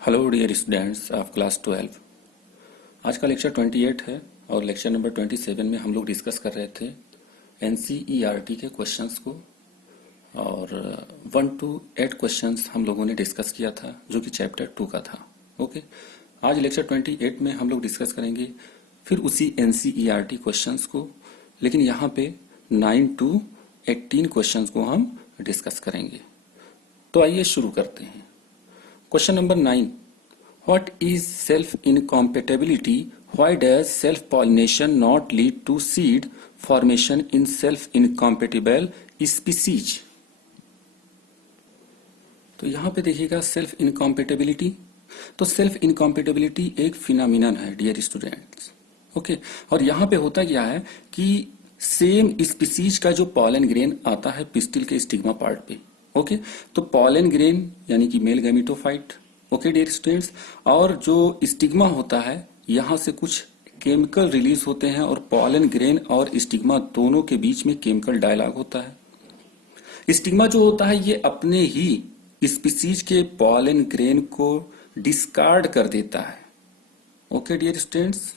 Hello dear students of class 12। आज का lecture 28 है और लेक्चर नंबर 27 में हम लोग डिस्कस कर रहे थे एनसीईआरटी के क्वेश्चंस को और 1 to 8 क्वेश्चंस हम लोगों ने डिस्कस किया था जो कि चैप्टर 2 का था। ओके, आज लेक्चर 28 में हम लोग डिस्कस करेंगे फिर उसी एनसीईआरटी क्वेश्चंस को, लेकिन यहाँ पे 9 to 18 क्वेश्चंस को हम डिस्कस करेंगे। तो आइए शुरू करते हैं। Question number 9. What is self-incompatibility? Why does self-pollination not lead to seed formation in self-incompatible species? तो यहाँ पे देखिएगा सेल्फ इनकॉम्पेटेबिलिटी। तो सेल्फ इनकॉम्पेटेबिलिटी एक फिनोमिनन है डियर स्टूडेंट्स। ओके, और यहाँ पे होता क्या है कि सेम स्पीसीज का जो पॉलन ग्रेन आता है पिस्टिल के स्टिग्मा पार्ट पे। ओके, तो पॉलन ग्रेन यानी कि male gametophyte. Okay dear students, और जो स्टिग्मा होता है यहाँ से कुछ केमिकल रिलीज होते हैं और पॉलन ग्रेन और स्टिग्मा दोनों के बीच में केमिकल डायलॉग होता है। स्टिग्मा जो होता है ये अपने ही स्पीसीज के पॉलन ग्रेन को डिस्कार्ड कर देता है। ओके डियर स्टूडेंट्स,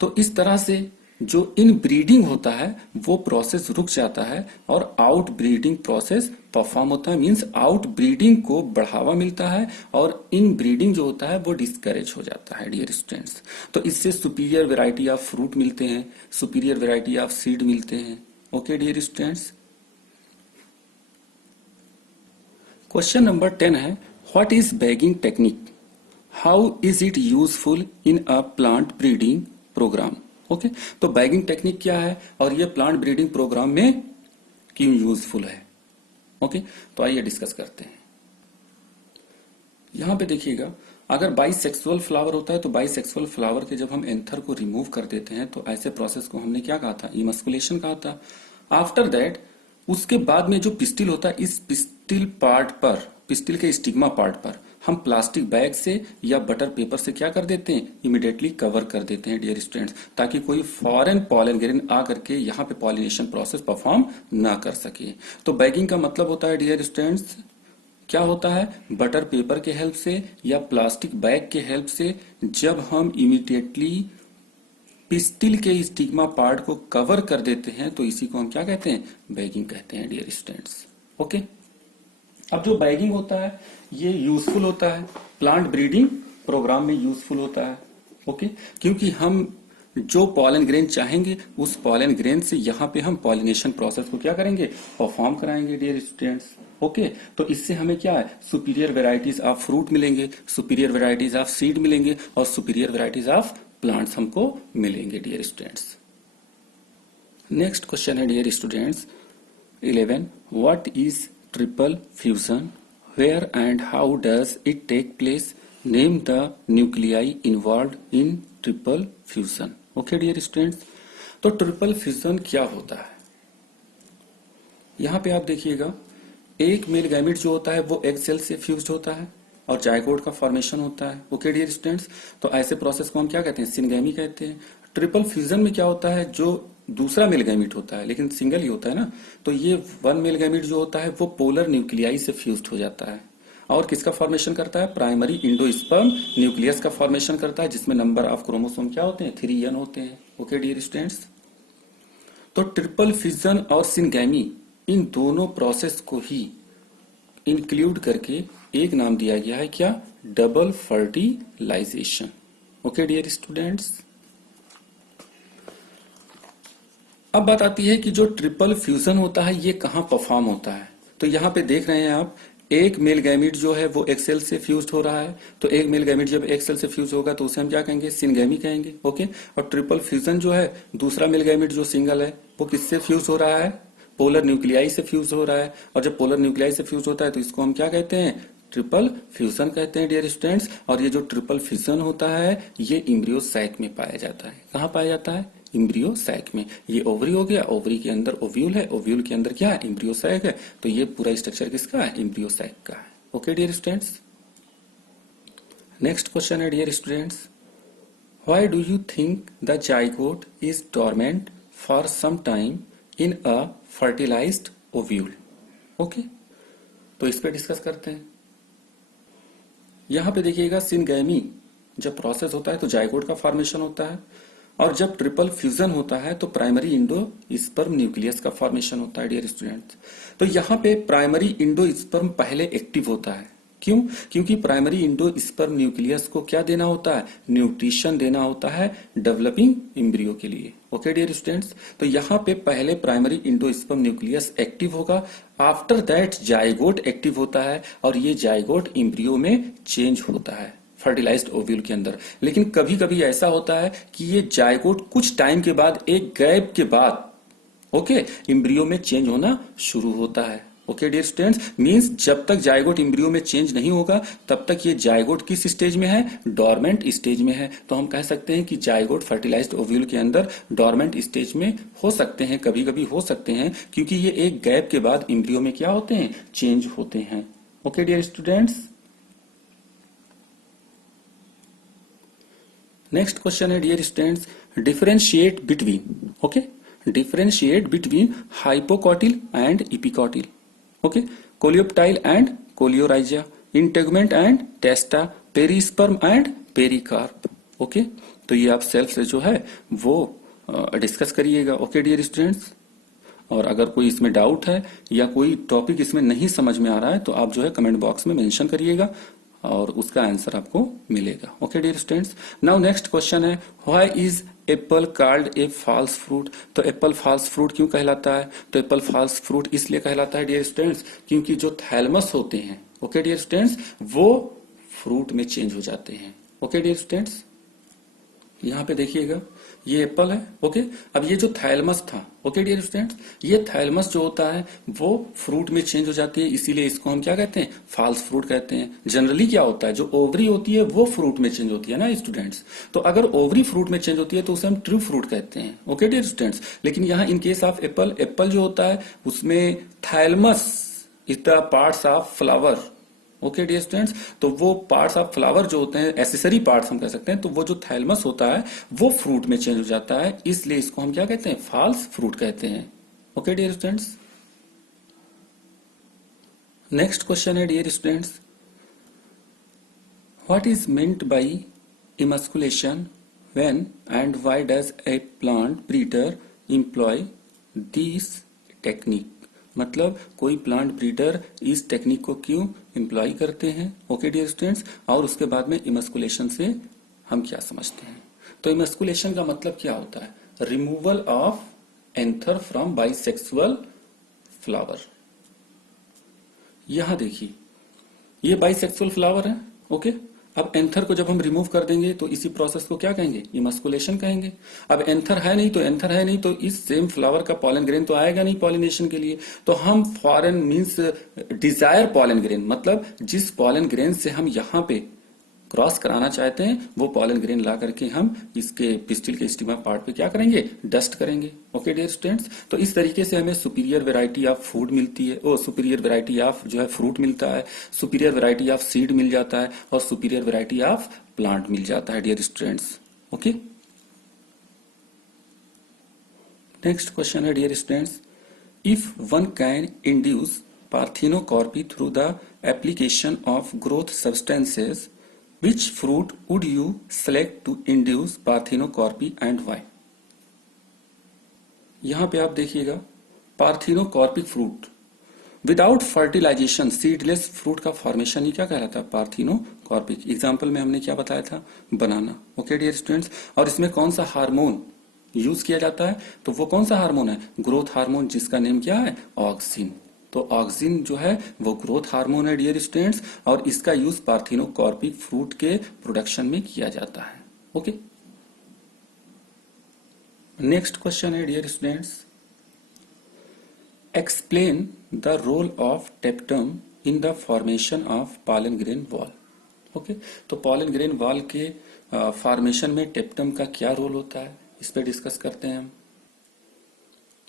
तो इस तरह से जो इन ब्रीडिंग होता है वो प्रोसेस रुक जाता है और आउट ब्रीडिंग प्रोसेस परफॉर्म होता है। मींस आउट ब्रीडिंग को बढ़ावा मिलता है और इन ब्रीडिंग जो होता है वो डिस्करेज हो जाता है डियर स्टूडेंट्स। तो इससे सुपीरियर वैरायटी ऑफ फ्रूट मिलते हैं, सुपीरियर वैरायटी ऑफ सीड मिलते हैं। Okay dear students, question number 10 है what is bagging technique, how is it useful in a plant breeding programme. Okay, तो बैगिंग टेक्निक क्या है और ये प्लांट ब्रीडिंग प्रोग्राम में क्यों यूजफुल है। ओके, तो आइए डिस्कस करते हैं। यहां पे देखिएगा, अगर बाइसेक्सुअल फ्लावर होता है तो बाइसेक्सुअल फ्लावर के जब हम एंथर को रिमूव कर देते हैं तो ऐसे प्रोसेस को हमने क्या कहा था, इमस्कुलेशन कहा था। आफ्टर दैट उसके बाद में जो पिस्टिल होता है, इस पिस्टिल पार्ट पर, पिस्टिल के स्टिग्मा पार्ट पर हम प्लास्टिक बैग से या बटर पेपर से क्या कर देते हैं, इमिडिएटली कवर कर देते हैं डियर स्टूडेंट्स, ताकि कोई फॉरेन पॉलन ग्रेन आ करके यहाँ पे पॉलिनेशन प्रोसेस परफॉर्म ना कर सके। तो बैगिंग का मतलब होता है डियर स्टूडेंट्स, क्या होता है, बटर पेपर के हेल्प से या प्लास्टिक बैग के हेल्प से जब हम इमिडिएटली पिस्टिल के स्टिग्मा पार्ट को कवर कर देते हैं तो इसी को हम क्या कहते हैं, बैगिंग कहते हैं डियर स्टूडेंट्स। ओके, अब जो बैगिंग होता है ये यूजफुल होता है प्लांट ब्रीडिंग प्रोग्राम में, यूजफुल होता है। ओके, क्योंकि हम जो पॉलन ग्रेन चाहेंगे उस पॉलन ग्रेन से यहाँ पे हम पॉलिनेशन प्रोसेस को क्या करेंगे, परफॉर्म कराएंगे डियर स्टूडेंट्स। ओके, तो इससे हमें क्या है, सुपीरियर वेराइटीज ऑफ फ्रूट मिलेंगे, सुपीरियर वेराइटीज ऑफ सीड मिलेंगे और सुपीरियर वेराइटीज ऑफ प्लांट्स हमको मिलेंगे डियर स्टूडेंट्स। नेक्स्ट क्वेश्चन है dear students 11, what is triple fusion, where and how does it take place, name the nuclei involved in triple fusion। okay dear students, तो triple fusion क्या होता है, यहां पे आप देखिएगा एक मेल गैमेट जो होता है वो एग सेल से फ्यूज्ड होता है और जायगोट का फॉर्मेशन होता है। ओके डियर स्टूडेंट्स, तो ऐसे प्रोसेस को हम क्या कहते हैं, सिनगैमी कहते हैं। ट्रिपल फ्यूजन में क्या होता है, जो दूसरा मेल गैमेट होता है लेकिन सिंगल ही होता है ना, तो ये वन मेल गैमेट जो होता है वो पोलर न्यूक्लियाई से फ्यूज्ड हो जाता है और किसका फॉर्मेशन करता है, प्राइमरी इंडोस्पर्म न्यूक्लियस का फॉर्मेशन करता है जिसमें नंबर ऑफ क्रोमोसोम क्या होते हैं, 3n होते हैं। ओके डियर स्टूडेंट्स, तो ट्रिपल फ्यूजन और सिनगैमी इन दोनों प्रोसेस को ही इंक्लूड करके एक नाम दिया गया है, क्या, double fertilisation. Okay dear students, अब बात आती है कि जो ट्रिपल फ्यूजन होता है ये कहां परफॉर्म होता है। तो यहां पे देख रहे हैं आप, एक मेल गैमेट जो है वो एक सेल से फ्यूज्ड हो रहा है, तो एक मेल गैमेट जब एक सेल से फ्यूज होगा तो उसे हम क्या कहेंगे, सिनगैमी कहेंगे। ओके, और ट्रिपल फ्यूजन जो है दूसरा मेल गैमेट जो सिंगल है वो किससे फ्यूज हो रहा है, पोलर न्यूक्लियाई से फ्यूज हो रहा है, और जब पोलर न्यूक्लियाई से फ्यूज होता है तो इसको हम क्या कहते हैं, ट्रिपल फ्यूजन कहते हैं डियर स्टूडेंट्स। और ये जो ट्रिपल फ्यूजन होता है ये इम्ब्रियो सैक में पाया जाता है। कहाँ पाया जाता है, इम्ब्रियो सैक में। ये ओवरी हो गया, ओवरी के अंदर ओव्यूल है, ओव्यूल के अंदर क्या है, इम्ब्रियो सैक है। तो ये पूरा स्ट्रक्चर किसका है, इम्ब्रियो सैक का है। Okay dear students, next question है dear students, why do you think the zygote is dormant for some time in a fertilised ovule. Okay, तो इस पे डिस्कस करते हैं। यहाँ पे देखिएगा सिनगैमी जब प्रोसेस होता है तो जाइगोट का फॉर्मेशन होता है, और जब ट्रिपल फ्यूजन होता है तो प्राइमरी इंडो स्पर्म न्यूक्लियस का फॉर्मेशन होता है डियर स्टूडेंट्स। तो यहाँ पे प्राइमरी इंडो स्पर्म पहले एक्टिव होता है। क्यों? क्योंकि प्राइमरी इंडो स्पर्म न्यूक्लियस को क्या देना होता है? न्यूट्रिशन देना होता है डेवलपिंग एम्ब्रियो के लिए। ओके डियर स्टूडेंट्स, तो यहाँ पे पहले primary Indo sperm nucleus active होगा, आफ्टर दैट जाइगोट एक्टिव होता है, और ये जाइगोट एम्ब्रियो में चेंज होता है फर्टिलाइज्ड ओव्यूल के अंदर। लेकिन कभी कभी ऐसा होता है कि ये जाइगोट कुछ टाइम के बाद, एक गैप के बाद, ओके, एम्ब्रियो में चेंज होना शुरू होता है। ओके डियर स्टूडेंट्स, मींस जब तक जाइगोट एम्ब्रियो में चेंज नहीं होगा तब तक ये जाइगोट किस स्टेज में है? डोरमेंट स्टेज में है। तो हम कह सकते हैं कि जाइगोट फर्टिलाइज्ड ओव्यूल के अंदर डोरमेंट स्टेज में हो सकते हैं, कभी कभी हो सकते हैं, क्योंकि ये एक गैप के बाद एम्ब्रियो में क्या होते हैं? चेंज होते हैं। Okay dear students, next question है dear students, differentiate between, okay, differentiate between hypocotyl and epicotyl, okay, coleoptile and coleorhiza, integument and testa, perisperm and pericarp. Okay, तो ये आप सेल्फ से जो है वो डिस्कस करिएगा। ओके डियर स्टूडेंट्स, और अगर कोई इसमें डाउट है या कोई टॉपिक इसमें नहीं समझ में आ रहा है तो आप जो है कमेंट बॉक्स में मेंशन करिएगा और उसका आंसर आपको मिलेगा। Okay dear students, now next question है, why is apple called a false fruit? तो एप्पल फॉल्स फ्रूट क्यों कहलाता है? तो एप्पल फॉल्स फ्रूट इसलिए कहलाता है डियर स्टूडेंट्स क्योंकि जो थैलमस होते हैं, ओके डियर स्टूडेंट्स, वो फ्रूट में चेंज हो जाते हैं। ओके डियर स्टूडेंट्स, यहाँ पे देखिएगा ये एप्पल है। ओके, अब ये जो थैलमस था, ओके डियर स्टूडेंट्स, ये थैलमस जो होता है वो फ्रूट में चेंज हो जाती है, इसीलिए इसको हम क्या कहते हैं? फॉल्स फ्रूट कहते हैं। जनरली क्या होता है, जो ओवरी होती है वो फ्रूट में चेंज होती है ना स्टूडेंट्स, तो अगर ओवरी फ्रूट में चेंज होती है तो उसे हम ट्रू फ्रूट कहते हैं। ओके डियर स्टूडेंट्स, लेकिन यहाँ in case of apple, apple जो होता है उसमें thalamus is the parts of flower. Okay dear students, तो वो पार्ट्स ऑफ फ्लावर जो होते हैं, एसेसरी पार्ट्स हम कह सकते हैं, तो वो जो थैलमस होता है वो फ्रूट में चेंज हो जाता है, इसलिए इसको हम क्या कहते हैं? फॉल्स फ्रूट कहते हैं। Okay dear students, next question है dear students, what is meant by emasculation when and why does a plant breeder employ this technique? मतलब कोई प्लांट ब्रीडर इस टेक्निक को क्यों एम्प्लॉय करते हैं? ओके डियर स्टूडेंट्स, और उसके बाद में इमस्कुलेशन से हम क्या समझते हैं? तो इमस्कुलेशन का मतलब क्या होता है? Removal of anther from bisexual flower. यहां देखिए ये बाइसेक्सुअल फ्लावर है। ओके, अब एंथर को जब हम रिमूव कर देंगे तो इसी प्रोसेस को क्या कहेंगे? इमस्कुलेशन कहेंगे। अब एंथर है नहीं तो एंथर है नहीं तो इस सेम फ्लावर का पॉलन ग्रेन तो आएगा नहीं पॉलिनेशन के लिए, तो हम foreign means desire pollen grain, मतलब जिस पॉलन ग्रेन से हम यहाँ पे क्रॉस कराना चाहते हैं वो पॉलन ग्रेन ला करके हम इसके पिस्टिल के स्टिमा पार्ट पे क्या करेंगे? डस्ट करेंगे। ओके डियर स्टूडेंट्स, तो इस तरीके से हमें सुपीरियर वेराइटी ऑफ फूड मिलती है, ओ सुपीरियर वेराइटी ऑफ जो है फ्रूट मिलता है, सुपीरियर वेराइटी ऑफ सीड मिल जाता है, और सुपीरियर वेराइटी ऑफ प्लांट मिल जाता है dear students. Okay, next question है dear students, if one can induce parthenocarpy through the application of growth substances, which fruit would you select to induce parthenocarpy and why? यहां पे आप देखिएगा parthenocarpic fruit without fertilisation seedless fruit का formation ही क्या कह रहा था? पार्थिनोकॉर्पिक। एग्जाम्पल में हमने क्या बताया था? बनाना। ओके डियर स्टूडेंट्स, और इसमें कौन सा हार्मोन यूज किया जाता है? तो वो कौन सा हार्मोन है? ग्रोथ हार्मोन, जिसका नेम क्या है? ऑक्सिन। तो ऑक्सिन जो है वो ग्रोथ हार्मोन है डियर स्टूडेंट्स, और इसका यूज पार्थिनोकॉर्पिक फ्रूट के प्रोडक्शन में किया जाता है। ओके, नेक्स्ट क्वेश्चन है dear students, explain the role of tapetum in the formation of pollen grain wall. Okay, तो पॉलन ग्रेन वॉल के फॉर्मेशन में टेप्टम का क्या रोल होता है, इस पे डिस्कस करते हैं हम।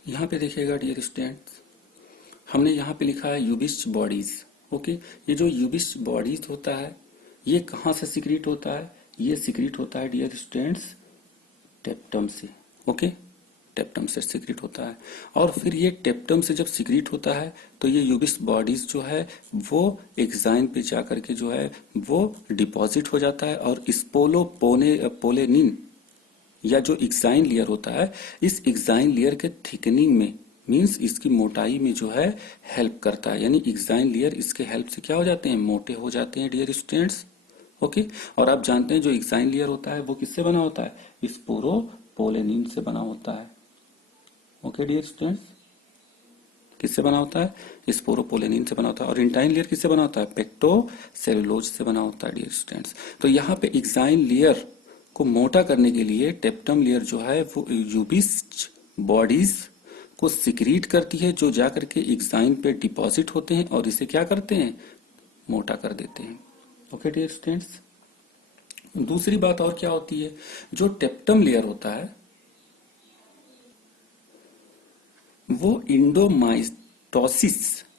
यहां पे देखिएगा डियर स्टूडेंट्स, हमने यहाँ पे लिखा है यूबिस्ट बॉडीज। ओके, ये जो यूबिस्ट बॉडीज होता है ये कहाँ से सिक्रीट होता है? ये सिक्रीट होता है डियर स्टूडेंट्स टेप्टम से। ओके, टेप्टम से सिक्रीट होता है। और फिर ये टेप्टम से जब सिक्रीट होता है तो ये यूबिस बॉडीज जो है वो एक्साइन पे जाकर के जो है वो डिपॉजिट हो जाता है, और पोलेनिन या जो एक्साइन लेयर होता है, इस एक्साइन लेयर के थिकनिंग में, मींस इसकी मोटाई में जो है हेल्प करता है। यानी एक्साइन लेयर इसके हेल्प से क्या हो जाते हैं, मोटे हो जाते हैं डियर स्टूडेंट्स। ओके, और आप जानते हैं जो एक्साइन लेयर होता है वो किससे बना होता है, स्पोरोपोलेनिन से बना होता है। ओके डियर स्टूडेंट्स, किससे बना होता है, स्पोरोपोलेनिन से बना होता है। और इंटाइन लेयर किससे बना होता है, पेक्टोसेलुलोज से बना होता है डियर स्टूडेंट्स। तो यहाँ पे एक्साइन लेयर को मोटा करने के लिए टेप्टम लेयर जो है वो यूबिस बॉडीज को सिक्रीट करती है, जो जाकर के एक्साइन पे डिपॉजिट होते हैं और इसे क्या करते हैं, मोटा कर देते हैं। ओके डियर स्टूडेंट्स, दूसरी बात और क्या होती है, जो टेप्टम लेयर होता है वो इंडोमाइटोसिस,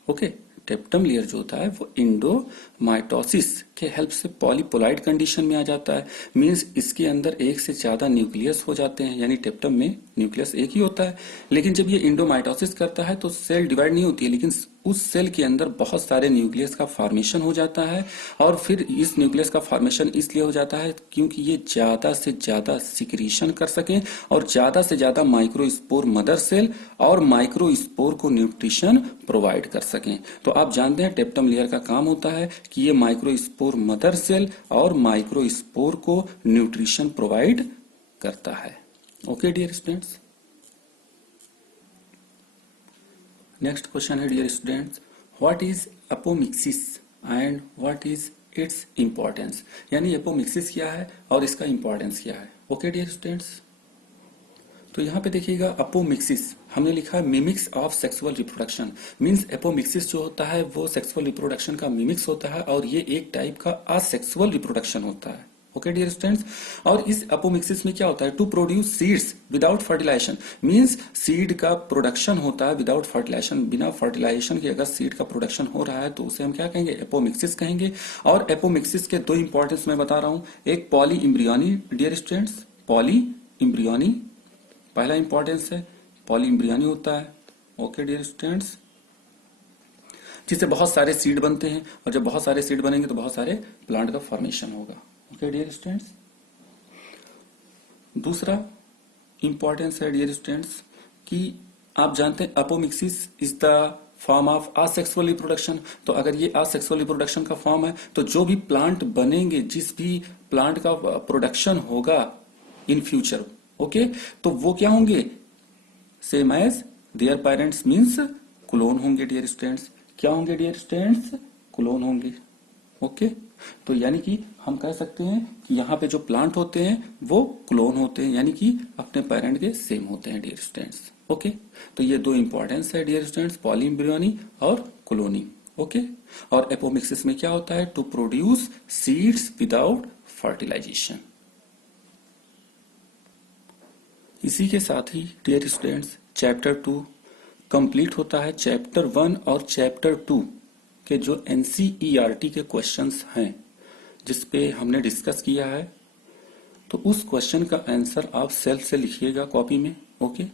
ओके, टेप्टम लेयर जो होता है वो इंडोमाइटोसिस के हेल्प से पॉलीपोलाइड कंडीशन में आ जाता है। मींस इसके अंदर एक से ज्यादा न्यूक्लियस हो जाते हैं, यानी टेप्टम में न्यूक्लियस एक ही होता है, लेकिन जब ये इंडोमाइटोसिस करता है तो सेल डिवाइड नहीं होती है, लेकिन उस सेल के अंदर बहुत सारे न्यूक्लियस का फॉर्मेशन हो जाता है। और फिर इस न्यूक्लियस का फॉर्मेशन इसलिए हो जाता है क्योंकि ये ज्यादा से ज्यादा सिक्रीशन कर सकें और ज्यादा से ज्यादा माइक्रोस्पोर मदर सेल और माइक्रोस्पोर को न्यूट्रिशन प्रोवाइड कर सकें। तो आप जानते हैं टेप्टम लेयर का काम होता है कि ये माइक्रोस्पोर मदर सेल और माइक्रोस्पोर को न्यूट्रिशन प्रोवाइड करता है। Okay dear students, next question है dear students, what is apomixis and what is its importance. यानी एपोमिक्सिस क्या है और इसका इंपॉर्टेंस क्या है। ओके डियर स्टूडेंट्स, तो यहाँ पे देखिएगा अपोमिक्सिस हमने लिखा है mimics of sexual reproduction. Means apomixis जो होता है वो सेक्सुअल रिप्रोडक्शन का मिमिक्स होता है और ये एक टाइप का असेक्सुअल रिप्रोडक्शन होता है। ओके डियर स्टूडेंट्स, और इस अपोमिक्सिस में क्या होता है, to produce seeds without fertilisation. Means seed का प्रोडक्शन होता है विदाउट फर्टिलाइजेशन, बिना फर्टिलाइजेशन के अगर सीड का प्रोडक्शन हो रहा है तो उसे हम क्या कहेंगे, एपोमिक्सिस कहेंगे। और एपोमिक्सिस के दो इंपॉर्टेंस मैं बता रहा हूं, एक पॉली इम्ब्रियोनी डियर स्टूडेंट्स, पॉली इम्ब्रियोनी पहला इंपॉर्टेंस है, पॉली इम्ब्रियोनी होता है। ओके डियर स्टूडेंट्स, जिससे बहुत सारे सीड बनते हैं और जब बहुत सारे सीड बनेंगे तो बहुत सारे प्लांट का फॉर्मेशन होगा। ओके डियर स्टूडेंट्स, दूसरा इंपॉर्टेंस है डियर स्टूडेंट्स कि आप जानते हैं apomixis is the form of asexual reproduction. तो अगर ये असेक्सुअल रिप्रोडक्शन का फॉर्म है तो जो भी प्लांट बनेंगे, जिस भी प्लांट का प्रोडक्शन होगा इन फ्यूचर, ओके, तो वो क्या होंगे, same as their parents, means clone होंगे डियर स्टूडेंट्स। क्या होंगे डियर स्टूडेंट्स, क्लोन होंगे। ओके, तो यानी कि हम कह सकते हैं कि यहाँ पे जो प्लांट होते हैं वो क्लोन होते हैं, यानी कि अपने पेरेंट के सेम होते हैं डियर स्टूडेंट्स। ओके, तो ये दो इंपॉर्टेंस है डियर स्टूडेंट्स, पॉली इम्ब्रियोनी और क्लोनिंग। ओके, और एपोमिक्सिस में क्या होता है, to produce seeds without fertilisation. इसी के साथ ही डियर स्टूडेंट्स चैप्टर 2 कंप्लीट होता है। चैप्टर 1 और चैप्टर 2 के जो एनसीईआरटी के क्वेश्चंस हैं जिसपे हमने डिस्कस किया है, तो उस क्वेश्चन का आंसर आप सेल्फ से लिखिएगा कॉपी में। ओके,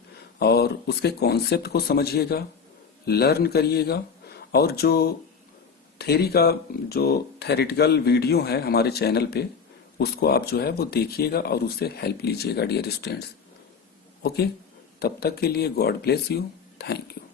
और उसके कॉन्सेप्ट को समझिएगा, लर्न करिएगा, और जो थ्योरी का जो थेरेटिकल वीडियो है हमारे चैनल पे उसको आप जो है वो देखिएगा और उससे हेल्प लीजिएगा डियर स्टूडेंट्स। ओके, तब तक के लिए God bless you, thank you.